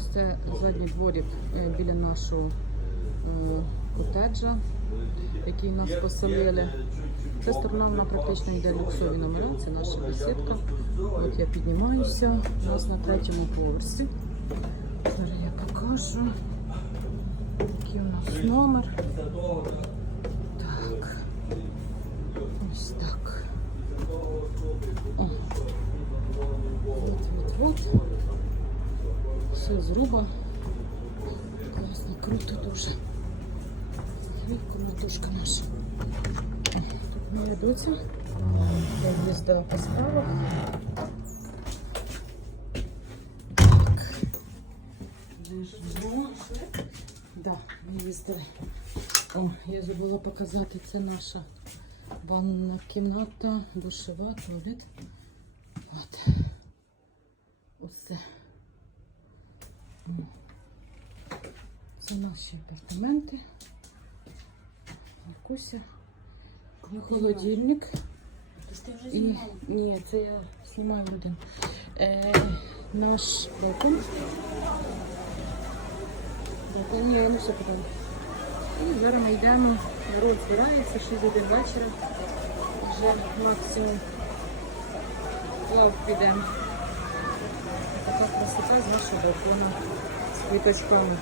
Ось це задній дворик е, біля нашого е, котеджа, який нас поселили. Ця сторона вона практично йде люксові номера, це наша бесідка. От я піднімаюся, у нас на третьому поверсі. Зараз я покажу, який у нас номер. Так. Ось так. О. От, от, от. Все зруба. Класно, круто дуже. Комнатушка наша. Тут моя доця. Я їздила по справах. Так. Да, ми їздили. О, я забула показати, це наша ванна кімната, душева, туалет. От. Усе. Це наші апартаменти. Якуся. Холодильник. Ти вже І, ні, це я знімаю один. Е, наш балкон. Балкон, я не все подам. І зараз ми йдемо. Народ збирається, 6 годин вечора. Вже максимум плав підемо. Така красота з нашого балкона з квіточками.